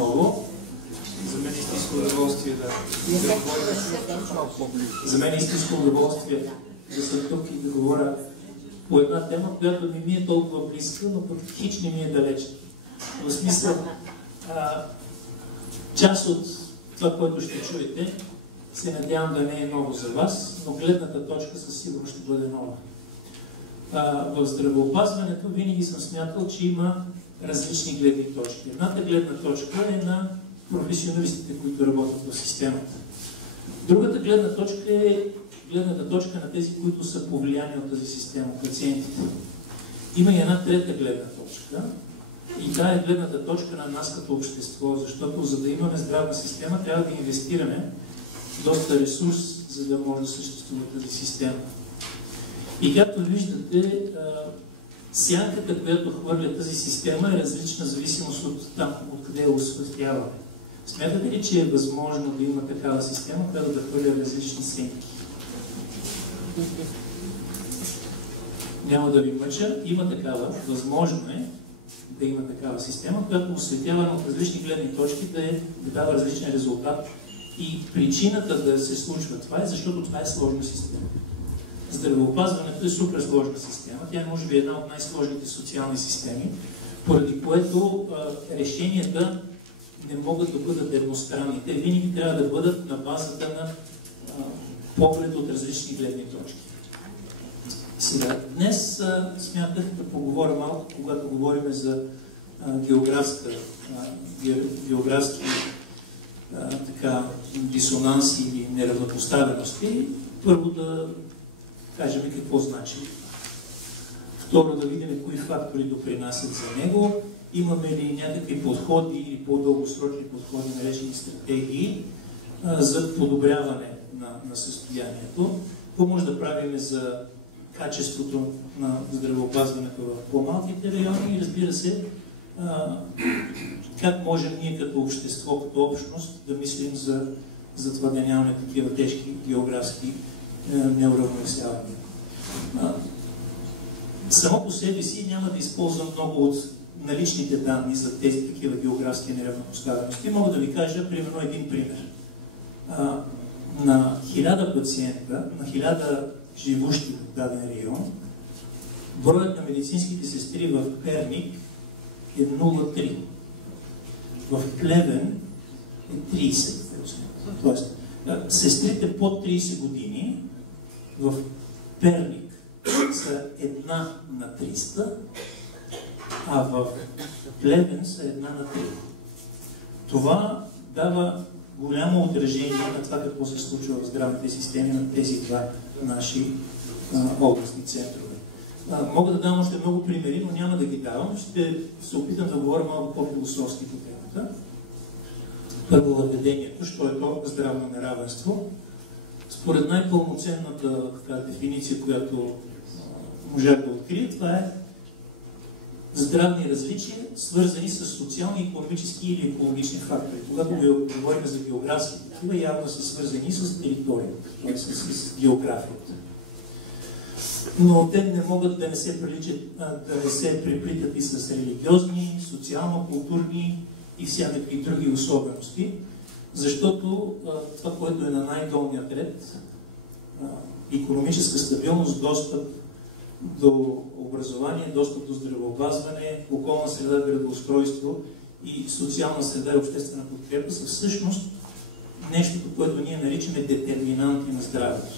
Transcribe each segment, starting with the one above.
отново. За мен е истинско удоволствие да съм тук и да говоря по една тема, която не ми е толкова близка, но пък хич не ми е далечна. В смисъл, част от това, което ще чуете, се надявам да не е ново за вас, но гледната точка със сигурност ще бъде нова. В здравеопазването винаги съм смятал, че има различни гледни точки. Едната гледна точка е на професионалистите, които работят в системата. Другата гледна точка е гледната точка на тези, които са повлияни от тази система, пациентите. Има и една трета гледна точка, и това е гледната точка на нас като общество, защото за да имаме здравна система, трябва да инвестираме доста ресурс, за да може да съществува тази система. И както виждате, сянката, която хвърля тази система, е различна в зависимост от там, откъде я осветляваме. Смятате ли, че е възможно да има такава система, която да хвърля различни сенки? Няма да ви мъча, има такава, възможно е да има такава система, която осветява от различни гледни точки, да дава различен резултат. И причината да се случва това е, защото това е сложна система. Здравеопазването е супер сложна система. Тя е може би една от най-сложните социални системи, поради което решенията не могат да бъдат едностранни. Те винаги трябва да бъдат на базата на поглед от различни гледни точки. Сега, днес смятах да поговоря малко, когато говорим за географски дисонанси или неравнопоставености. Първо да кажем какво значи. Второ, да видим кои фактори допринасят за него. Имаме ли някакви подходи или по-дългосрочни подходи, наречени стратегии, за подобряване на състоянието. Какво може да правим за качеството на здравеопазването в по-малките райони и, разбира се, как можем ние като общество, като общност да мислим за това да нямаме такива тежки географски неуравновесявания. Само по себе си няма да използвам много от наличните данни за тези такива географски неравнопоставености. Мога да ви кажа примерно един пример. На 1000 пациента, на 1000 живущи в даден район, броят на медицинските сестри в Перник е 0,3. В Плевен е 30%. Тоест, сестрите под 30 години в Перник са 1 на 300, а в Плевен са 1 на 3. Това дава голямо отражение на това какво се случва в здравните системи на тези два наши областни центрове. Мога да дам още много примери, но няма да ги давам. Ще се опитам да говоря малко по-философски по темата. Първо въведението, що е то здравно неравенство. Според най-пълноценната дефиниция, която можах да открия, това е здравни различия, свързани с социални, икономически или екологични фактори. Когато говорим за географски такива, явно са свързани с територията, т.е. с географията. Но те не могат да не се преплитат и с религиозни, социално-културни и всякакви други особености, защото това, което е на най-долният ред, икономическа стабилност, достъп до образование, достъп до здравеопазване, околна среда, градоустройство и социална среда и обществена подкрепа са всъщност нещото, което ние наричаме детерминанти на здравето.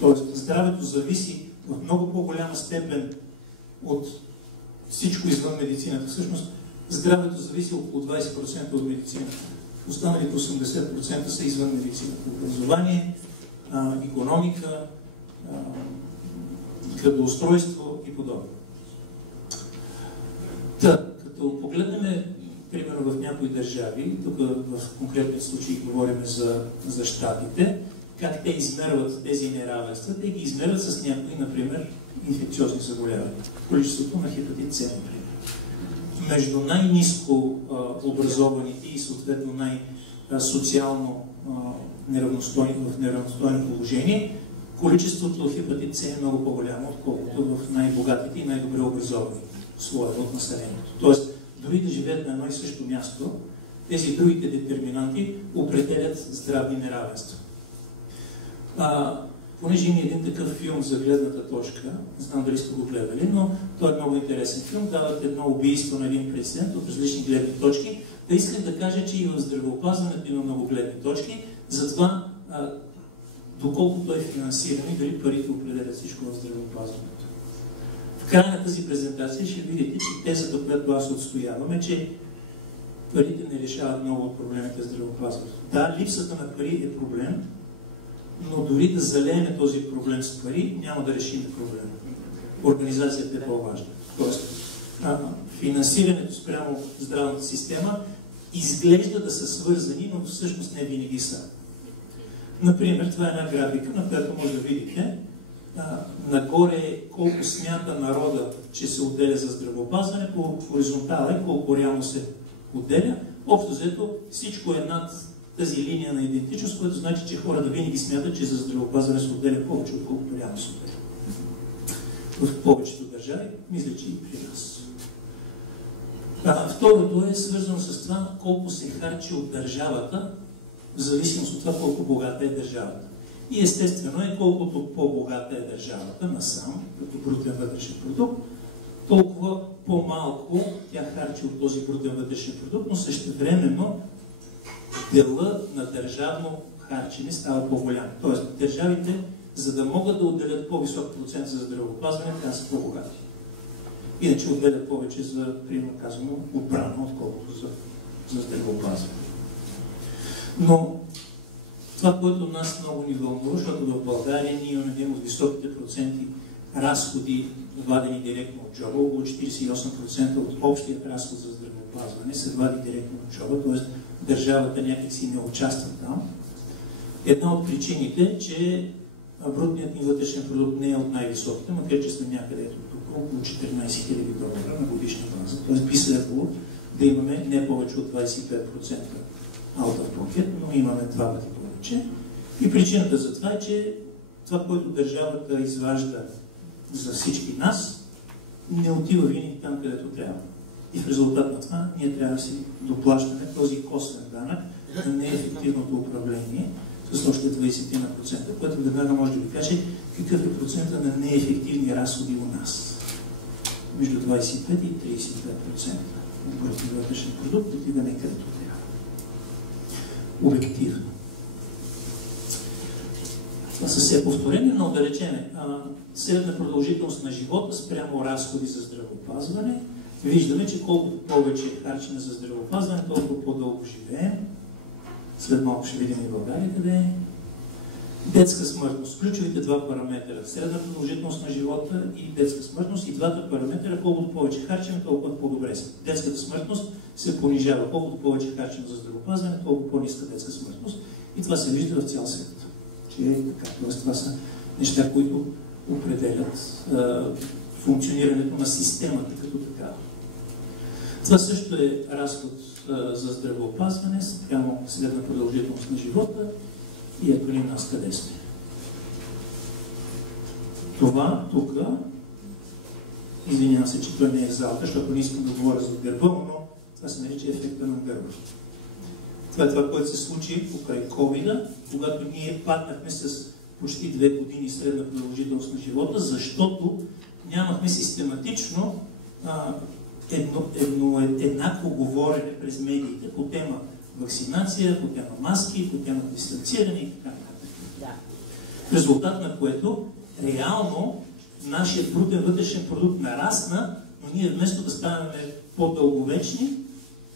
Тоест, здравето зависи в много по-голяма степен от всичко извън медицината. Всъщност, здравето зависи около 20% от медицината. Останалите 80% са извън медицината. Образование, икономика, градоустройство и подобно. Като погледнем, примерно в някои държави, тук в конкретни случаи говорим за щатите, как те измерват тези неравенства, те ги измерват с някои, например, инфекциозни заболявания. Количеството на хепатит С, например. Между най-ниско образованите и съответно най-социално неравностойно положение, количеството хепатит С е много по-голямо, отколкото в най-богатите и най-добре образовани слоеве от населението. Тоест, дори да живеят на едно и също място, тези другите детерминанти определят здравни неравенства. Понеже има един такъв филм за гледната точка, не знам дали сте го гледали, но той е много интересен филм, дават едно убийство на един президент от различни гледни точки. Да исках да кажа, че и в здравеопазването има много гледни точки, затова доколко той е финансиран и дали парите определят всичко в здравеопазването. В края на тази презентация ще видите, че тезата, която аз отстоявам, е, че парите не решават много от проблемите в здравеопазването. Да, липсата на пари е проблем, но дори да залееме този проблем с пари, няма да решим проблема. Организацията е по-важна. Тоест, финансирането спрямо здравната система изглежда да са свързани, но всъщност не винаги са. Например, това е една графика, на която може да видите нагоре колко смята народа, че се отделя за здравеопазване, по хоризонтала е колко реално се отделя. Общо взето всичко е над тази линия на идентичност, което значи, че хората винаги смятат, че за здравеопазване се отделя повече, отколкото реално се отделя. В повечето държави, мисля, че и при нас. Второто е свързано с това колко се харчи от държавата, в зависимост от това колко богата е държавата. И естествено е, колкото по-богата е държавата насам, като брутен вътрешен продукт, толкова по-малко тя харчи от този брутен вътрешен продукт, но същевременно дела на държавно харчене става по-голям. Тоест, държавите, за да могат да отделят по-висок процент за здравеопазване, трябва да са по-богати. Иначе отделят повече за, примерно казано, отбрана, отколкото за здравеопазване. Но това, което нас много ни вълнува, защото в България ние имаме един от високите проценти разходи, вадени директно от джоба, около 48% от общият разход за здравеопазване се вади директно от джоба, т.е. държавата някакси не участва там. Една от причините е, че брутният ни вътрешен продукт не е от най-високите, макар че сме някъде тук, около 14 000 долара на годишна база. Т.е. би следвало да имаме не повече от 25% out of pocket, но имаме два пъти повече. И причината за това е, че това, което държавата изважда за всички нас, не отива винаги там, където трябва. И в резултат на това ние трябва да си доплащаме този косвен данък на неефективното управление с още 20%, което веднага може да ви каже какъв е процента на неефективни разходи у нас. Между 25 и 35% от брутния вътрешен продукт отива не където трябва. Обективно. Това са все повторения, но да речем, средна продължителност на живота спрямо разходи за здравеопазване, виждаме, че колкото повече харчим за здравеопазване, толкова по-дълго живеем. След малко ще видим и България къде е. Детска смъртност. Ключовите два параметра. Средна продължителност на живота и детска смъртност. И двата параметра, колкото повече харчим, толкова по-добре са. Детската смъртност се понижава. Колкото повече харчим за здравеопазване, толкова по-ниска детска смъртност. И това се вижда в цял свет. Че е така. Тоест, това са неща, които определят функционирането на системата като такава. Това също е разход за здравеопазване, спрямо средна продължителност на живота и ето ли нас къде сме. Това тук, извинявам се, че той не е в залата, защото не искам да говоря за гърба, но това се нарича ефекта на гърба. Това е това, което се случи покрай COVID-а, когато ние паднахме с почти 2 години средна продължителност на живота, защото нямахме систематично еднакво говорене през медиите по тема вакцинация, по тема маски, по тема дистанциране и така нататък. В резултат на което реално нашият брутен вътрешен продукт нарасна, но ние вместо да ставаме по-дълговечни,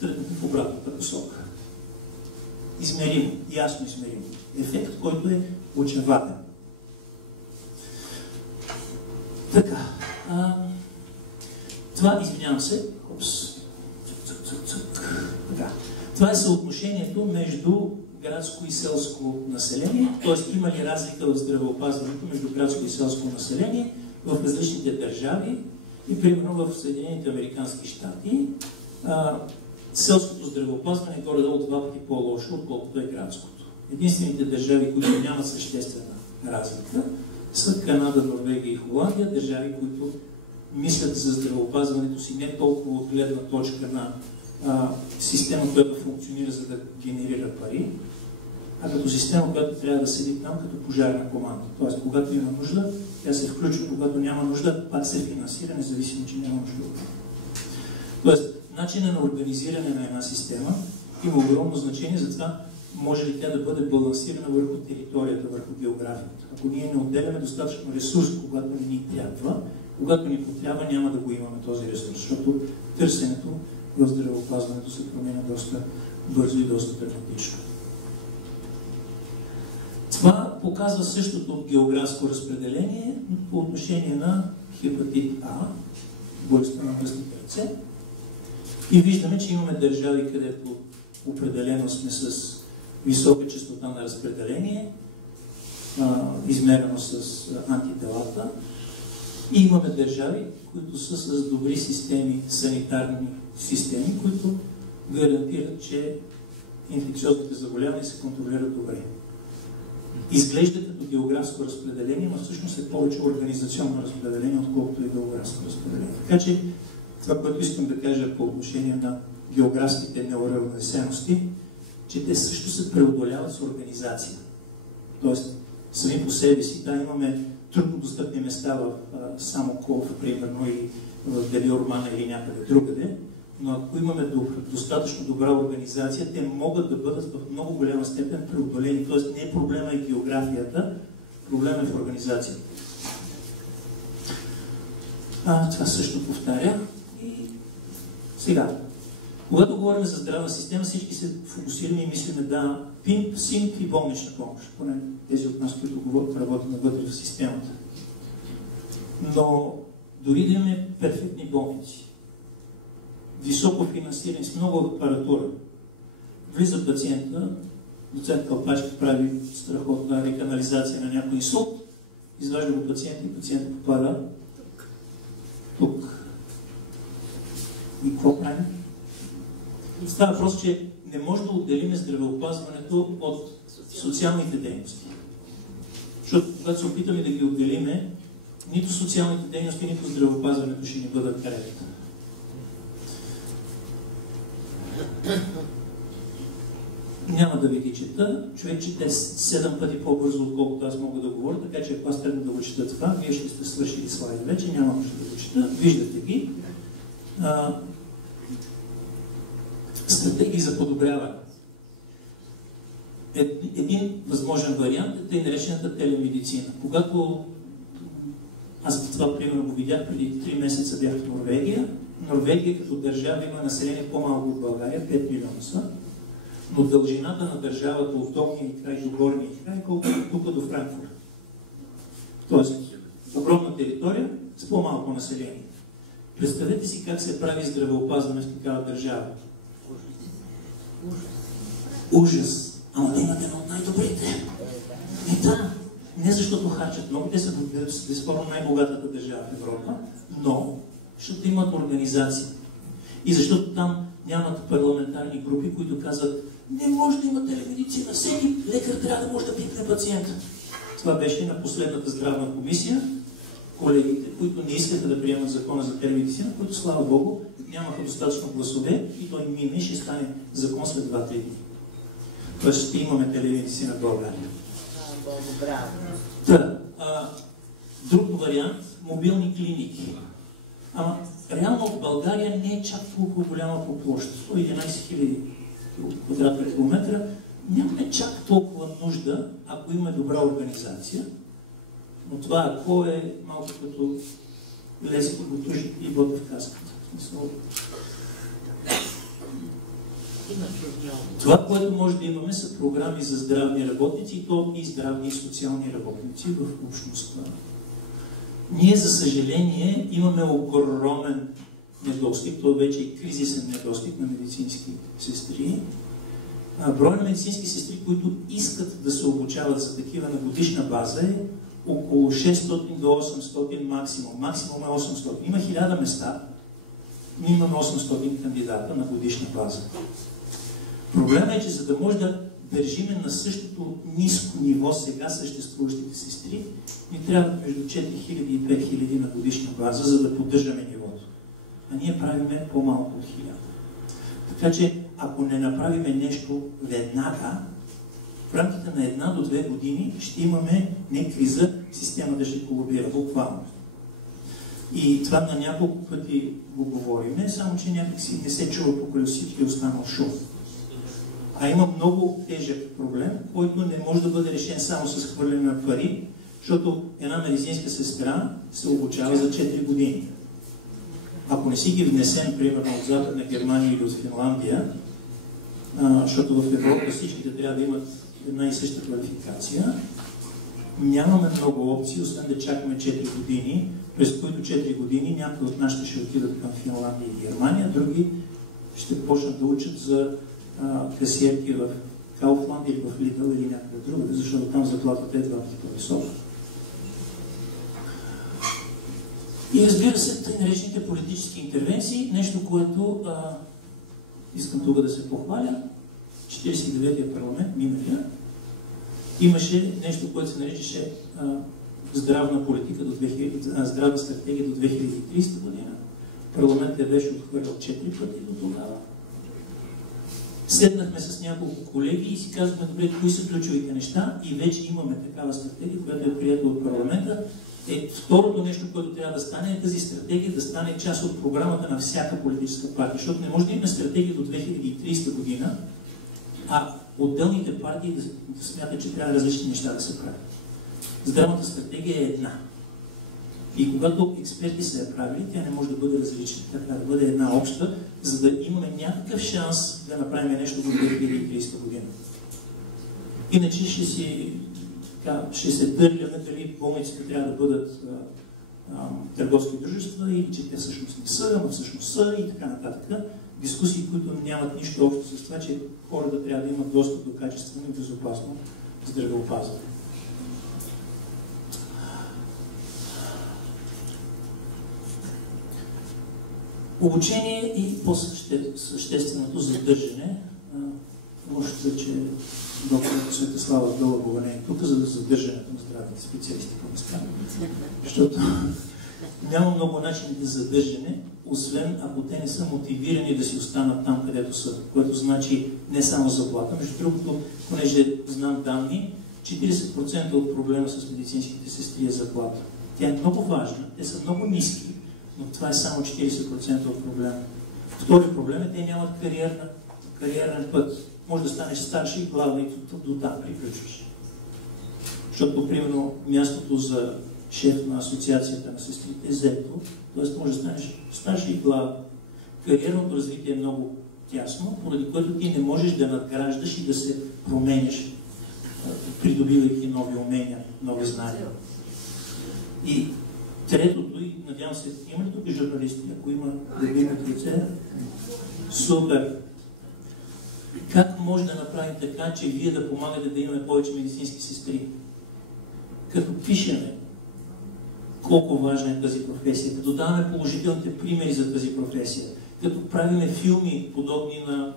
тръгнахме в обратната посока. Измеримо, ясно измеримо. Ефект, който е очеваден. Така. Това, извинявам се, така. Това е съотношението между градско и селско население, т.е. има ли разлика в здравеопазването между градско и селско население в различните държави и примерно в Съединените американски щати. Селското здравеопазване е горе-долу 2 пъти по-лошо, отколкото е градското. Единствените държави, които нямат съществена разлика, са Канада, Норвегия и Холандия, държави, които мислят за здравеопазването си не толкова от гледна точка на система, която функционира за да генерира пари, а като система, която трябва да седи там като пожарна команда. Тоест, когато има нужда, тя се включва, когато няма нужда, пак се финансира, независимо, че няма нужда от това. Тоест, начинът на организиране на една система има огромно значение за това, може ли тя да бъде балансирана върху територията, върху географията. Ако ние не отделяме достатъчно ресурс, когато не ни трябва, когато ни потрябва, няма да го имаме този ресурс, защото търсенето в здравеопазването се променя доста бързо и доста драматично. Това показва същото географско разпределение по отношение на хепатит А, болестта на мръсните ръце. И виждаме, че имаме държави, където определено сме с висока честота на разпределение, измерено с антителата. И имаме държави, които са с добри системи, санитарни системи, които гарантират, че инфекциозните заболявания се контролират добре. Изглежда като географско разпределение, но всъщност е повече организационно разпределение, отколкото и географско разпределение. Така че това, което искам да кажа по отношение на географските неуравновесености, че те също се преодоляват с организация. Тоест, сами по себе си, да, имаме трудно достъпни места в Самоков, примерно, и в Делиормана или някъде другаде, но ако имаме достатъчно добра организация, те могат да бъдат в много голяма степен преодолени. Тоест, не е проблема и географията, проблема е в организацията. Това също повтаря. И сега, когато говорим за здравна система, всички се фокусираме и мислиме да ПИМП, СИМП и болнична помощ, поне тези от нас, които работим вътре в системата. Но дори да имаме перфектни болници, високо финансирани с много апаратура, влиза пациента, доцент Калпачки прави страхотна реканализация на някой инсулт, изважда го пациент и пациентът попада тук. И какво правим? Става въпрос, че не може да отделим здравеопазването от социалните дейности. Защото когато се опитаме да ги отделиме, нито социалните дейности, нито здравеопазването ще ни бъдат коректни. Няма да ви ги чета. Човек чете 7 пъти по-бързо, отколкото аз мога да говоря, така че ако аз тръгна да го чета това, вие ще сте свършили слайда вече, няма нужда да го чета. Виждате ги. Стратегии за подобряване. Един възможен вариант е тъй наречената телемедицина. Когато аз това примерно го видях преди 3 месеца, бях в Норвегия. Норвегия като държава има население по-малко от България, 5 милиона са, но дължината на държавата от долния край до горния край е колкото тук до Франкфурт. Тоест, огромна територия с по-малко население. Представете си как се прави здравеопазване в такава държава. Ужас! Ама да имате едно от най-добрите. И да, не защото харчат много, те са безспорно най-богатата държава в Европа, но защото имат организация. И защото там нямат парламентарни групи, които казват, не може да има телемедицина, всеки лекар трябва да може да пипне пациента. Това беше на последната здравна комисия. Колегите, които не искаха да приемат закона за телемедицина, които, слава Богу, нямаха достатъчно гласове и той мине и ще стане закон след 2-3 дни. Тоест ще имаме телемедицина в България. Друг вариант – мобилни клиники. Ама реално в България не е чак толкова голяма по площ. 111 000 квадратни километра. Нямаме чак толкова нужда, ако имаме добра организация. Но това ако е малко като лески готужи и вода в каската. Това, което може да имаме, са програми за здравни работници, и то и здравни и социални работници в общността. Ние, за съжаление, имаме огромен недостиг, то вече е кризисен недостиг на медицински сестри. Брой на медицински сестри, които искат да се обучават за такива на годишна база е около 600 до 800 максимум. Максимум е 800. Има 1000 места, ние имаме 800 кандидата на годишна база. Проблемът е, че за да може да държиме на същото ниско ниво сега съществуващите сестри, ни трябва между 4000 и 5000 на годишна база, за да поддържаме нивото. А ние правиме по-малко от 1000. Така че, ако не направим нещо веднага, в рамките на 1 до 2 години ще имаме не криза, системата ще колабира, буквално. И това на няколко пъти го говориме, само че някакси не се чува покрай всички останал шум. А има много тежък проблем, който не може да бъде решен само с хвърляне на пари, защото една медицинска сестра се обучава за 4 години. Ако не си ги внесем, примерно, от Западна Германия или от Финландия, защото в Европа всичките трябва да имат една и съща квалификация, нямаме много опции, освен да чакаме 4 години, през които 4 години някои от нашите ще отидат към Финландия и Германия, други ще почнат да учат за касиерки в Kaufland или в Lidl или някъде другаде, защото там заплатата е 2 пъти по-висока. И разбира се, тъй наречените политически интервенции, нещо, което искам тук да се похваля. 49-я парламент, миналия, имаше нещо, което се наричаше здравна политика до 2000, здравна стратегия до 2030 година. Парламентът беше отхвърлял 4 пъти до тогава. Седнахме с няколко колеги и си казахме, добре, кои са ключовите неща и вече имаме такава стратегия, която е приета от парламента. Второто нещо, което трябва да стане, е тази стратегия да стане част от програмата на всяка политическа партия, защото не може да имаме стратегия до 2030 година, а отделните партии да смятат, че трябва различни неща да се правят. Здравната стратегия е една. И когато експерти са я правили, тя не може да бъде различна. Тя трябва да бъде една обща, за да имаме някакъв шанс да направим нещо до 2030 година. Иначе ще се търляме дали болниците трябва да бъдат търговски дружества или че те всъщност не са, но всъщност са и така нататък. Дискусии, които нямат нищо общо с това, че хората трябва да имат достъп до качествено и безопасно здравеопазване. Обучение и по-същественото задържане. Може да, че доктор Светослава Дълъгова не е тук, за да задържането на здравните специалисти по места. Защото няма много начини за задържане, освен ако те не са мотивирани да си останат там, където са, което значи не само заплата. Между другото, понеже знам данни, 40% от проблема с медицинските сестри е заплата. Тя е много важна, те са много ниски, но това е само 40% от проблема. Втори проблем е, те нямат кариерен път. Може да станеш старши и главно и до там приключваш. Защото, примерно, мястото за шеф на асоциацията на сестрите е заето, т.е. може да станеш старши и главно. Кариерното развитие е много тясно, поради което ти не можеш да надграждаш и да се променяш, придобивайки нови умения, нови знания. И третото, и надявам се, има ли тук журналисти, ако има да видят лице? Супер! Как може да направим така, че вие да помагате да имаме повече медицински сестри? Като пишеме колко важна е тази професия, като даваме положителните примери за тази професия, като правиме филми подобни на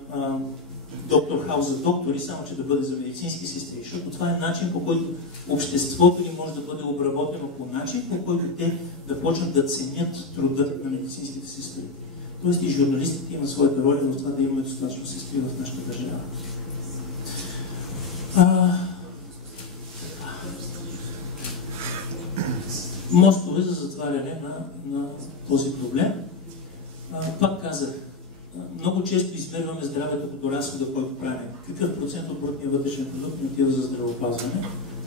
Доктор Хаус за доктори, само че да бъде за медицински сестри, защото това е начин, по който обществото ни може да бъде обработено по начин, по който те да почнат да ценят трудът на медицинските сестри. Тоест и журналистите имат своята роля в това да имаме достатъчно сестри в нашата държава. Мостове за затваряне на този проблем. Пак казах, много често измерваме здравето като разхода, който правим. Какъв процент от брутния вътрешен продукт не отива за здравеопазване,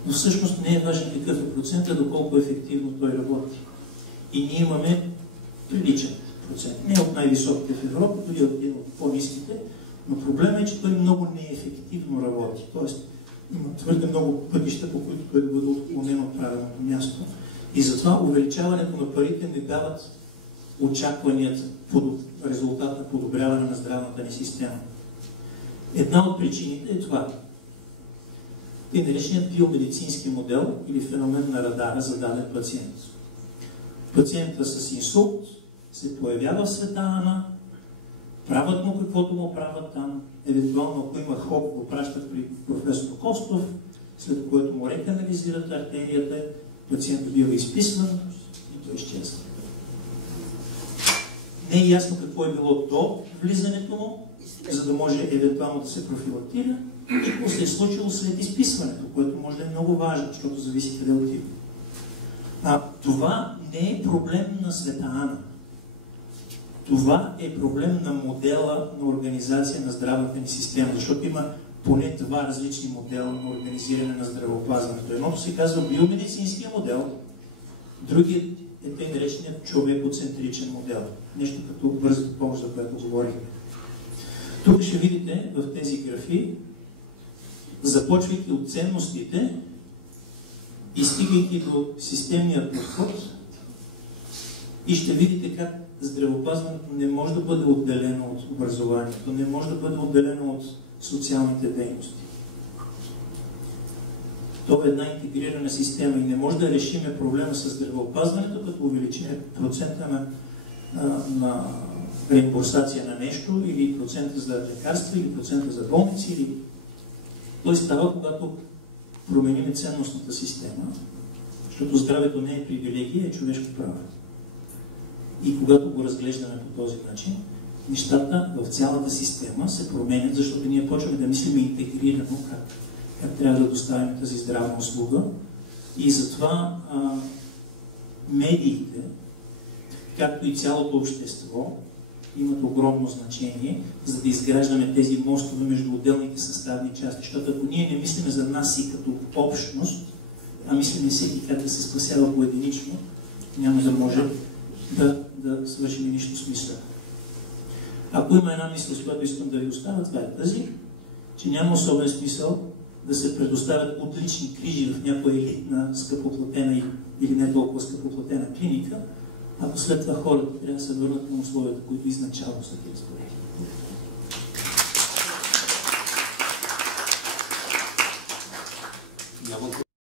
но всъщност не е важен какъв е процент, а доколко ефективно той работи. И ние имаме приличен процент. Не от най-високите в Европа, дори от един от по-ниските, но проблемът е, че той много неефективно работи. Тоест, има твърде много пътища, по които той да бъде отклонен от правилното място. И затова увеличаването на парите не дават очакваният резултат на подобряване на здравната ни система. Една от причините е това. И нареченият биомедицински модел или феномен на радара за даден пациент. Пациента с инсулт се появява в Света Ана, правят му каквото му правят там, евентуално ако има хоп, го пращат при професор Костов, след което му реканализират артерията, пациентът бива изписван и той изчезва. не е ясно какво е било до влизането му, за да може евентуално да се профилактира, и какво се е случило след изписването, което може да е много важно, защото зависи къде отива. Това не е проблем на Света Ана. Това е проблем на модела на организация на здравната ни система, защото има поне два различни модела на организиране на здравеопазването. Едното се казва биомедицинския модел, другият е тъй нареченият човекоцентричен модел. Нещо като бърза помощ, за което говорихме. Тук ще видите в тези графи, започвайки от ценностите и стигайки до системния подход, и ще видите как здравеопазването не може да бъде отделено от образованието, не може да бъде отделено от социалните дейности. То е една интегрирана система и не може да решиме проблема с здравеопазването, като увеличим процента на реимбурсация на нещо, или процента за лекарства, или процента за болници, или... Той става, когато променим ценностната система, защото здравето не е привилегия, е човешко право. И когато го разглеждаме по този начин, нещата в цялата система се променят, защото ние почваме да мислим интегрирано как трябва да доставим тази здравна услуга. И затова медиите, както и цялото общество, имат огромно значение, за да изграждаме тези мостове между отделните съставни части. Защото ако ние не мислиме за нас и като общност, а мислиме всеки как да се спасява поединично, няма да може да свършим нищо смислено. Ако има една мисъл, с която искам да ви оставя, това е тази, че няма особен смисъл да се предоставят отлични грижи в някоя елитна, скъпоплатена или не толкова скъпоплатена клиника, ако след това хората трябва да се върнат към условията, които изначално са ги разпоредили.